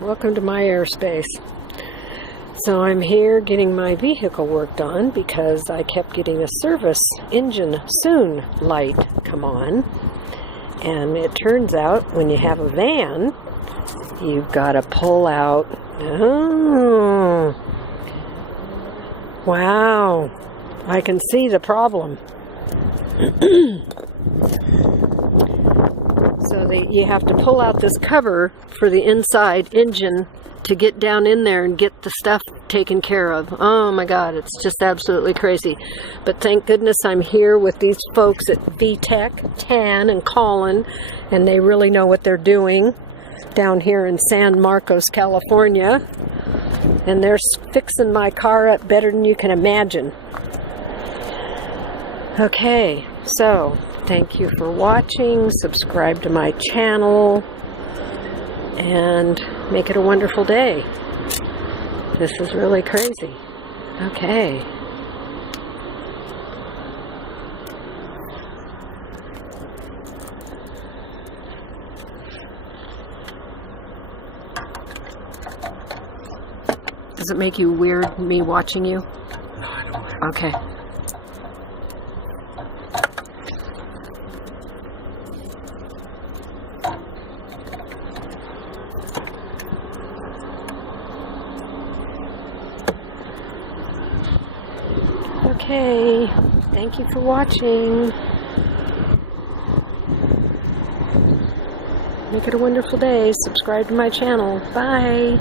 welcome to my airspace. So I'm here getting my vehicle worked on because I kept getting a service engine soon light come on. And it turns out when you have a van, you've got to pull out. Oh, wow, I can see the problem. So you have to pull out this cover for the inside engine to get down in there and get the stuff taken care of. Oh my God, it's just absolutely crazy. But thank goodness I'm here with these folks at V-tec, Tan and Colin, and they really know what they're doing down here in San Marcos, California. And they're fixing my car up better than you can imagine. Okay, so thank you for watching. Subscribe to my channel and make it a wonderful day. This is really crazy. Okay. Does it make you weird, me watching you? No, I don't. Okay. Okay, thank you for watching. Make it a wonderful day. Subscribe to my channel. Bye.